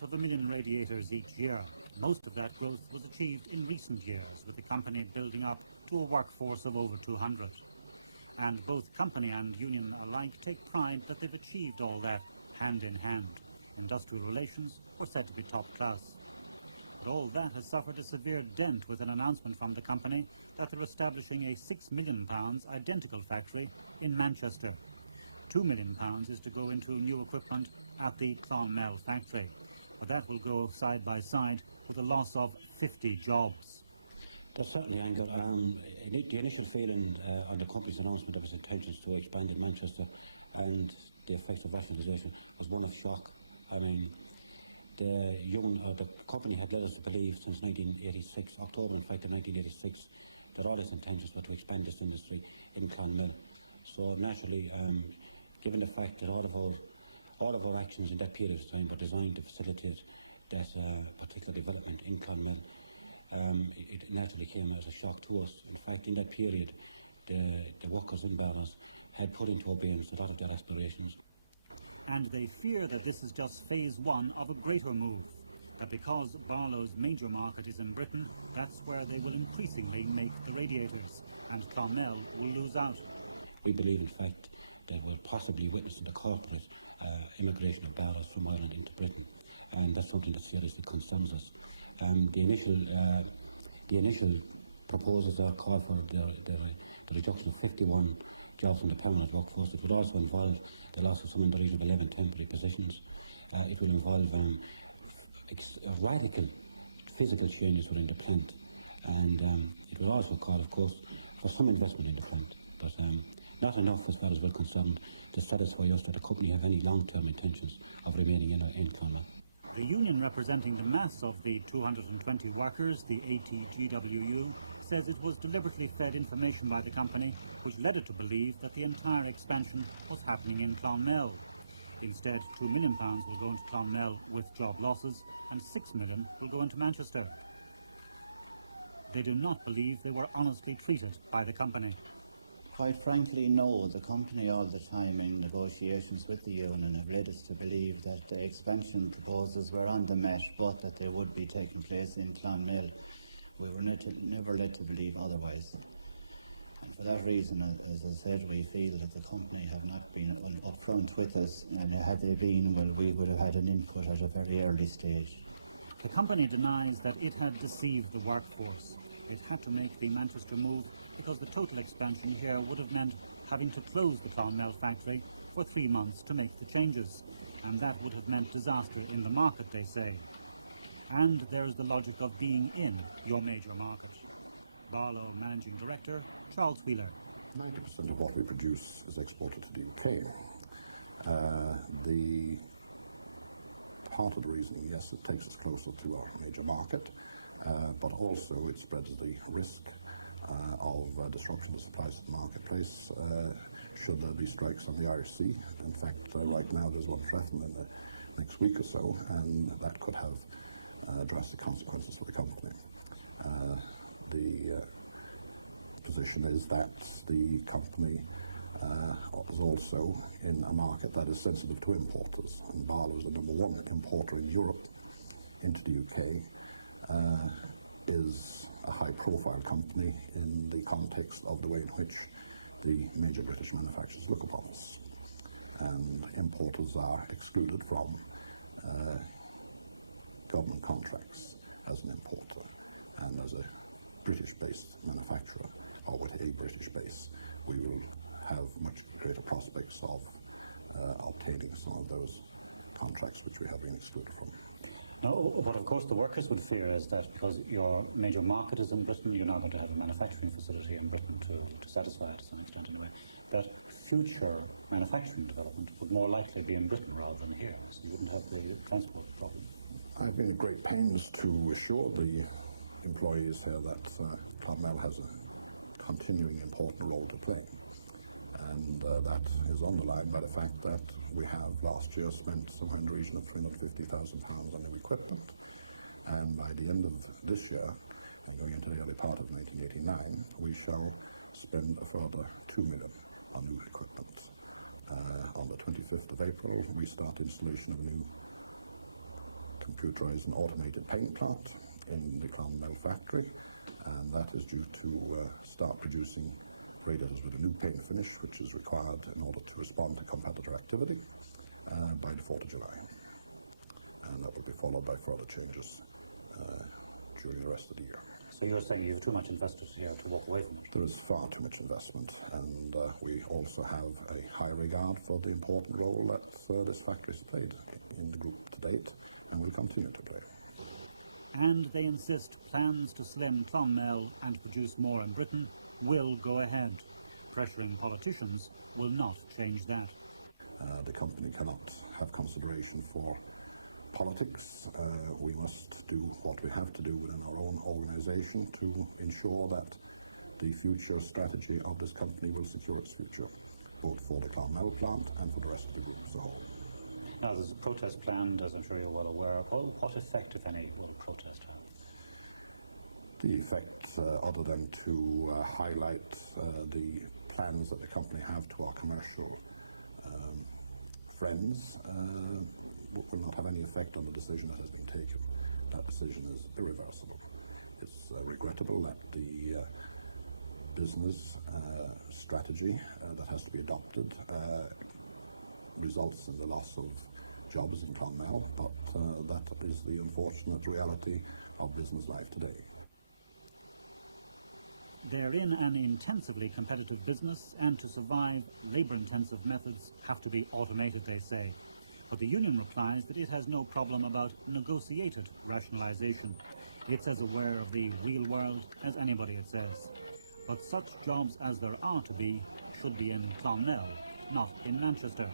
250,000 radiators each year. Most of that growth was achieved in recent years, with the company building up to a workforce of over 200. And both company and union alike take pride that they've achieved all that hand in hand. Industrial relations are said to be top class. But all that has suffered a severe dent with an announcement from the company that they're establishing a £6 million identical factory in Manchester. £2 million is to go into new equipment at the Clonmel factory. That will go side by side with a loss of 50 jobs. There's certainly anger. The initial feeling on the company's announcement of its intentions to expand in Manchester and the effects of rationalisation was one of shock. I mean, the company had led us to believe since 1986, October in fact of 1986, that all its intentions were to expand this industry in Clonmel. So naturally, given the fact that all of our actions in that period of time were designed to facilitate that particular development in Clonmel, it naturally came as a shock to us. In fact, in that period, the workers in Barlow had put into abeyance a lot of their aspirations. And they fear that this is just phase one of a greater move, that because Barlow's major market is in Britain, that's where they will increasingly make the radiators, and Clonmel will lose out. We believe, in fact, that we're possibly witnessing the corporate immigration of Barlow from Ireland into Britain, and that's something that seriously concerns us. The initial proposals are called for the reduction of 51 jobs in the permanent workforce. It would also involve the loss of some in the region of 11 temporary positions. It will involve radical physical changes within the plant, and it will also call, of course, for some investment in the plant, but not enough as far as we're concerned to satisfy us that the company have any long-term intentions of remaining in Clonmel. The union representing the mass of the 220 workers, the ATGWU, says it was deliberately fed information by the company which led it to believe that the entire expansion was happening in Clonmel. Instead, £2 million will go into Clonmel with job losses and £6 million will go into Manchester. They do not believe they were honestly treated by the company. Quite frankly, no. The company all the time in negotiations with the union have led us to believe that the expansion proposals were on the mat, but that they would be taking place in Clonmel. We were never led to believe otherwise. And for that reason, as I said, we feel that the company have not been upfront with us, and had they been, well, we would have had an input at a very early stage. The company denies that it had deceived the workforce. It had to make the Manchester move because the total expansion here would have meant having to close the Clonmel factory for 3 months to make the changes, and that would have meant disaster in the market, they say. And there's the logic of being in your major market. Barlow Managing Director, Charles Wheeler. 90% of what we produce is exported to the UK. The part of the reason, yes, it takes us closer to our major market, but also it spreads the risk of disruption of supplies to the marketplace should there be strikes on the Irish Sea. In fact, right now there's one threatened in the next week or so, and that could have drastic consequences for the company. The position is that the company is also in a market that is sensitive to importers, and Barlow is the number one importer in Europe into the UK, is a high-profile company in the context of the way in which the major British manufacturers look upon us. And importers are excluded from government contracts as an importer, and as a British-based manufacturer, or with a British base, we will have much greater prospects of obtaining some of those contracts which we have been excluded from. But of course the workers would fear is that because your major market is in Britain, you're not going to have a manufacturing facility in Britain to satisfy it to some extent anyway, that future manufacturing development would more likely be in Britain rather than here, so you wouldn't have the transport problem. I've been at great pains to assure the employees here that Clonmel has a continuing important role to play, and that is underlined by the fact that we have last year spent somewhere in the region of £350,000 on new equipment, and by the end of this year, or going into the early part of 1989, we shall spend a further £2 million on new equipment. On the 25th of April, we start installation of new computerised and automated paint plant in the Clonmel factory, and that is due to start producing radiators with a new paint finish, which is required in order to respond to competitor activity by the 4th of July. And that will be followed by further changes during the rest of the year. So you're saying you have too much investors here to walk away from? There is far too much investment, and we also have a high regard for the important role that this factory has played in the group to date, and will continue to play. And they insist plans to slim Clonmel and produce more in Britain will go ahead. Pressuring politicians will not change that. The company cannot have consideration for politics. We must do what we have to do within our own organisation to ensure that the future strategy of this company will secure its future, both for the Clonmel plant and for the rest of the group as a whole. Now, there's a protest planned, as I'm sure you're well aware. What effect, if any, will the protest? The effect, other than to highlight the plans that the company have to our commercial friends, will not have any effect on the decision that has been taken. That decision is irreversible. It's regrettable that the business strategy that has to be adopted results in the loss of jobs in Clonmel, but that is the unfortunate reality of business life today. They're in an intensively competitive business, and to survive, labour-intensive methods have to be automated, they say. But the union replies that it has no problem about negotiated rationalisation. It's as aware of the real world as anybody, it says. But such jobs as there are to be should be in Clonmel, not in Manchester.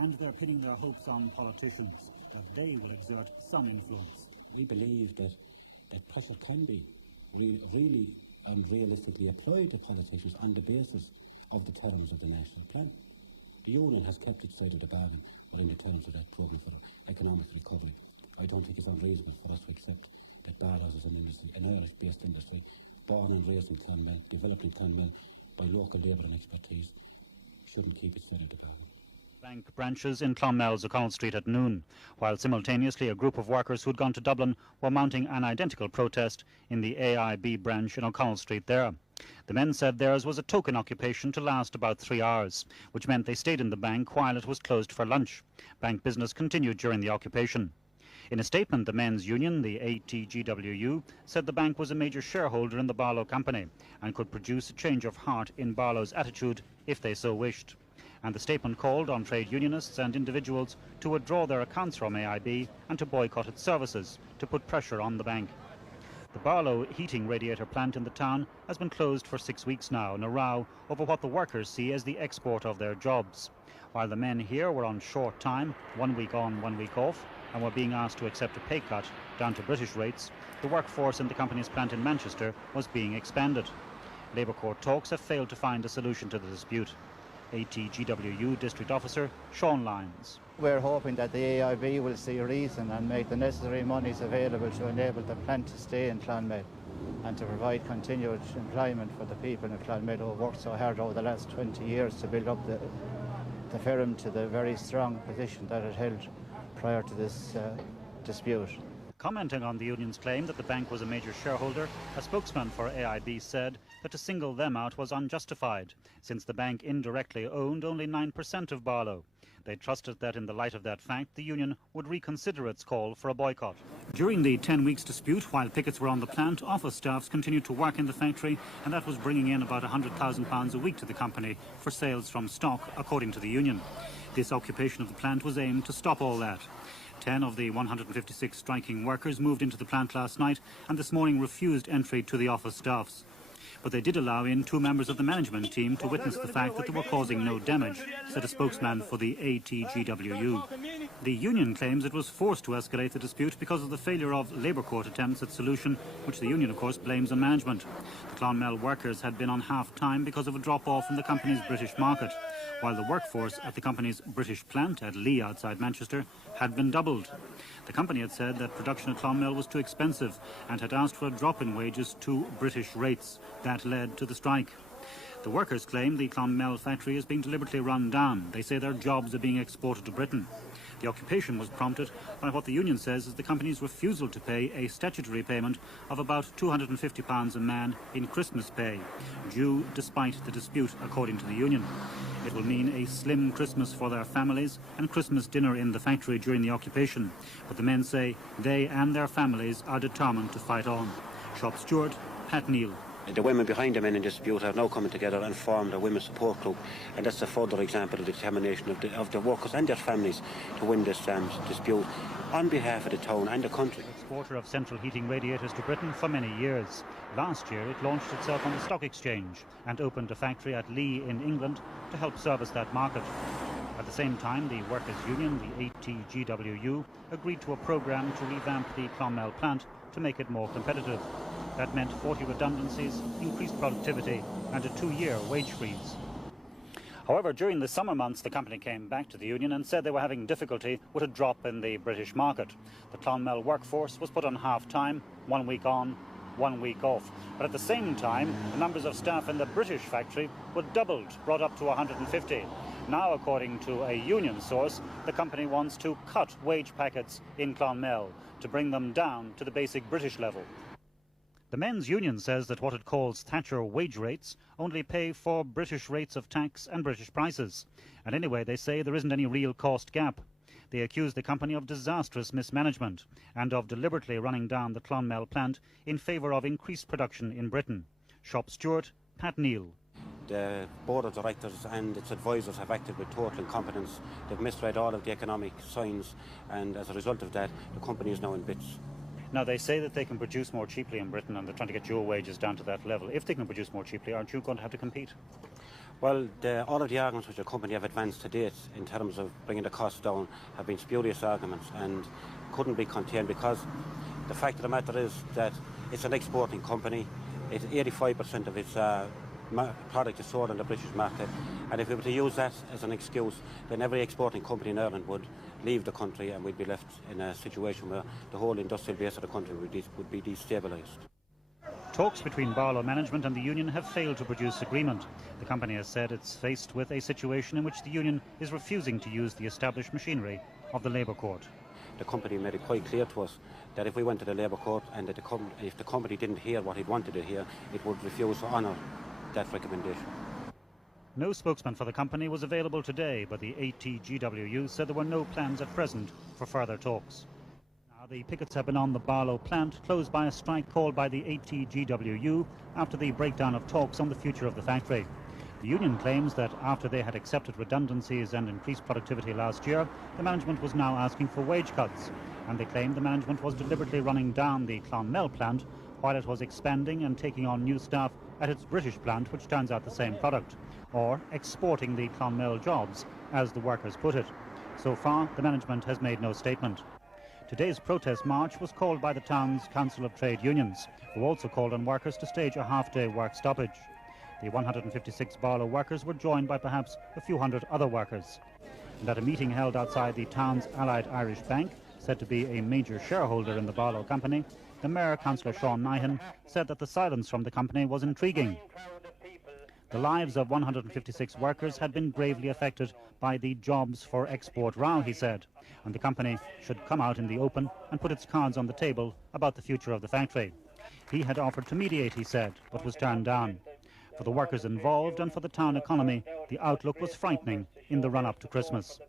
And they're pinning their hopes on politicians, that they will exert some influence. We believe that pressure can be really and realistically applied to politicians on the basis of the terms of the national plan. The union has kept its side of the bargain within the terms of that programme for economic recovery. I don't think it's unreasonable for us to accept that Barlow is an Irish-based industry, born and raised in Clonmel, developed in Clonmel by local labour and expertise, shouldn't keep its side of the bargain. Bank branches in Clonmel's O'Connell Street at noon, while simultaneously a group of workers who'd gone to Dublin were mounting an identical protest in the AIB branch in O'Connell Street there. The men said theirs was a token occupation to last about 3 hours, which meant they stayed in the bank while it was closed for lunch. Bank business continued during the occupation. In a statement, the men's union, the ATGWU, said the bank was a major shareholder in the Barlow company and could produce a change of heart in Barlow's attitude if they so wished. And the statement called on trade unionists and individuals to withdraw their accounts from AIB and to boycott its services, to put pressure on the bank. The Barlow heating radiator plant in the town has been closed for 6 weeks now in a row over what the workers see as the export of their jobs. While the men here were on short time, 1 week on, 1 week off, and were being asked to accept a pay cut down to British rates, the workforce in the company's plant in Manchester was being expanded. Labour Court talks have failed to find a solution to the dispute. ATGWU District Officer Sean Lyons. We're hoping that the AIB will see reason and make the necessary monies available to enable the plant to stay in Clonmel and to provide continued employment for the people in Clonmel who have worked so hard over the last 20 years to build up the firm to the very strong position that it held prior to this dispute. Commenting on the union's claim that the bank was a major shareholder, a spokesman for AIB said that to single them out was unjustified, since the bank indirectly owned only 9% of Barlow. They trusted that in the light of that fact, the union would reconsider its call for a boycott. During the 10 weeks dispute, while pickets were on the plant, office staffs continued to work in the factory, and that was bringing in about £100,000 a week to the company for sales from stock, according to the union. This occupation of the plant was aimed to stop all that. 10 of the 156 striking workers moved into the plant last night and this morning refused entry to the office staffs. But they did allow in 2 members of the management team to witness the fact that they were causing no damage, said a spokesman for the ATGWU. The union claims it was forced to escalate the dispute because of the failure of Labour Court attempts at solution, which the union, of course, blames on management. The Clonmel workers had been on half-time because of a drop-off in the company's British market, while the workforce at the company's British plant at Lee outside Manchester had been doubled. The company had said that production at Clonmel was too expensive and had asked for a drop in wages to British rates. That led to the strike. The workers claim the Clonmel factory is being deliberately run down. They say their jobs are being exported to Britain. The occupation was prompted by what the union says is the company's refusal to pay a statutory payment of about £250 a man in Christmas pay, due despite the dispute, according to the union. It will mean a slim Christmas for their families and Christmas dinner in the factory during the occupation. But the men say they and their families are determined to fight on. Shop steward Pat Neal. The women behind the men in dispute have now come together and formed a women's support group, and that's a further example of the determination of the workers and their families to win this dispute on behalf of the town and the country. Exporter of central heating radiators to Britain for many years. Last year it launched itself on the stock exchange and opened a factory at Lee in England to help service that market. At the same time, the workers' union, the ATGWU, agreed to a programme to revamp the Clonmel plant to make it more competitive. That meant 40 redundancies, increased productivity and a 2-year wage freeze. However, during the summer months, the company came back to the union and said they were having difficulty with a drop in the British market. The Clonmel workforce was put on half-time, 1 week on, 1 week off. But at the same time, the numbers of staff in the British factory were doubled, brought up to 150. Now, according to a union source, the company wants to cut wage packets in Clonmel to bring them down to the basic British level. The men's union says that what it calls Thatcher wage rates only pay for British rates of tax and British prices. And anyway, they say there isn't any real cost gap. They accuse the company of disastrous mismanagement and of deliberately running down the Clonmel plant in favour of increased production in Britain. Shop steward Pat Neal. The board of directors and its advisors have acted with total incompetence. They've misread all of the economic signs, and as a result of that, the company is now in bits. Now, they say that they can produce more cheaply in Britain and they're trying to get your wages down to that level. If they can produce more cheaply, aren't you going to have to compete? Well, all of the arguments which the company have advanced to date in terms of bringing the costs down have been spurious arguments and couldn't be contained, because the fact of the matter is that it's an exporting company. 85% of its product is sold on the British market, and if we were to use that as an excuse, then every exporting company in Ireland would leave the country and we'd be left in a situation where the whole industrial base of the country would be destabilised. Talks between Barlow management and the union have failed to produce agreement. The company has said it's faced with a situation in which the union is refusing to use the established machinery of the Labour Court. The company made it quite clear to us that if we went to the Labour Court and that if the company didn't hear what it wanted to hear, it would refuse to honour that recommendation. No spokesman for the company was available today, but the ATGWU said there were no plans at present for further talks. Now, the pickets have been on the Barlow plant, closed by a strike called by the ATGWU after the breakdown of talks on the future of the factory. The union claims that after they had accepted redundancies and increased productivity last year, the management was now asking for wage cuts, and they claim the management was deliberately running down the Clonmel plant while it was expanding and taking on new staff at its British plant, which turns out the same product, or exporting the Clonmel jobs, as the workers put it. So far, the management has made no statement. Today's protest march was called by the town's Council of Trade Unions, who also called on workers to stage a half-day work stoppage. The 156 Barlow workers were joined by perhaps a few hundred other workers. And at a meeting held outside the town's Allied Irish Bank, said to be a major shareholder in the Barlow company, the Mayor, Councillor Sean Nyhan, said that the silence from the company was intriguing. The lives of 156 workers had been gravely affected by the jobs for export row, he said, and the company should come out in the open and put its cards on the table about the future of the factory. He had offered to mediate, he said, but was turned down. For the workers involved and for the town economy, the outlook was frightening in the run-up to Christmas.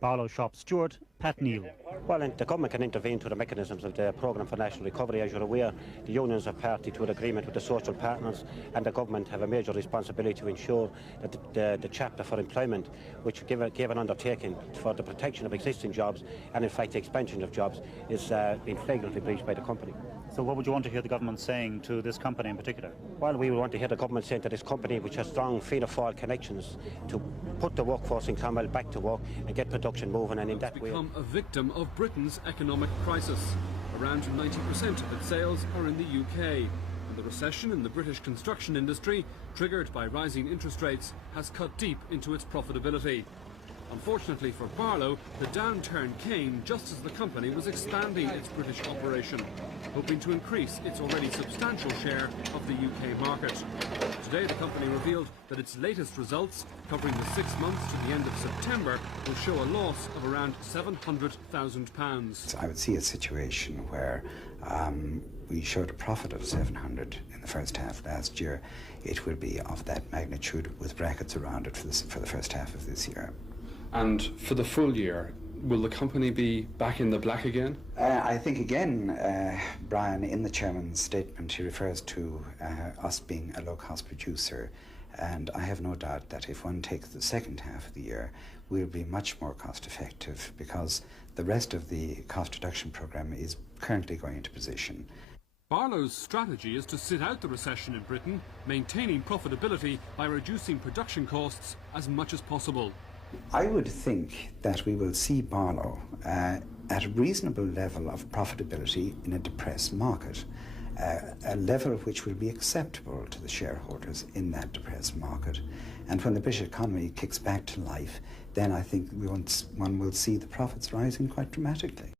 Barlow shop steward Pat Neal. Well, the government can intervene through the mechanisms of the Programme for National Recovery. As you're aware, the unions are party to an agreement with the social partners, and the government have a major responsibility to ensure that the chapter for employment, which gave an undertaking for the protection of existing jobs and in fact the expansion of jobs, is being flagrantly breached by the company. So what would you want to hear the government saying to this company in particular? Well, we would want to hear the government saying to this company, which has strong Fianna Fáil connections, to put the workforce in Clonmel back to work and get production moving, and in that way become a victim of Britain's economic crisis. Around 90% of its sales are in the UK, and the recession in the British construction industry, triggered by rising interest rates, has cut deep into its profitability. Unfortunately for Barlow, the downturn came just as the company was expanding its British operation, hoping to increase its already substantial share of the UK market. Today the company revealed that its latest results, covering the 6 months to the end of September, will show a loss of around £700,000. So I would see a situation where we showed a profit of 700 in the first half last year. It will be of that magnitude with brackets around it for the first half of this year. And for the full year, will the company be back in the black again? I think again, Brian, in the chairman's statement, he refers to us being a low-cost producer, and I have no doubt that if one takes the second half of the year, we'll be much more cost-effective because the rest of the cost reduction programme is currently going into position. Barlow's strategy is to sit out the recession in Britain, maintaining profitability by reducing production costs as much as possible. I would think that we will see Barlow at a reasonable level of profitability in a depressed market, a level which will be acceptable to the shareholders in that depressed market. And when the British economy kicks back to life, then I think one will see the profits rising quite dramatically.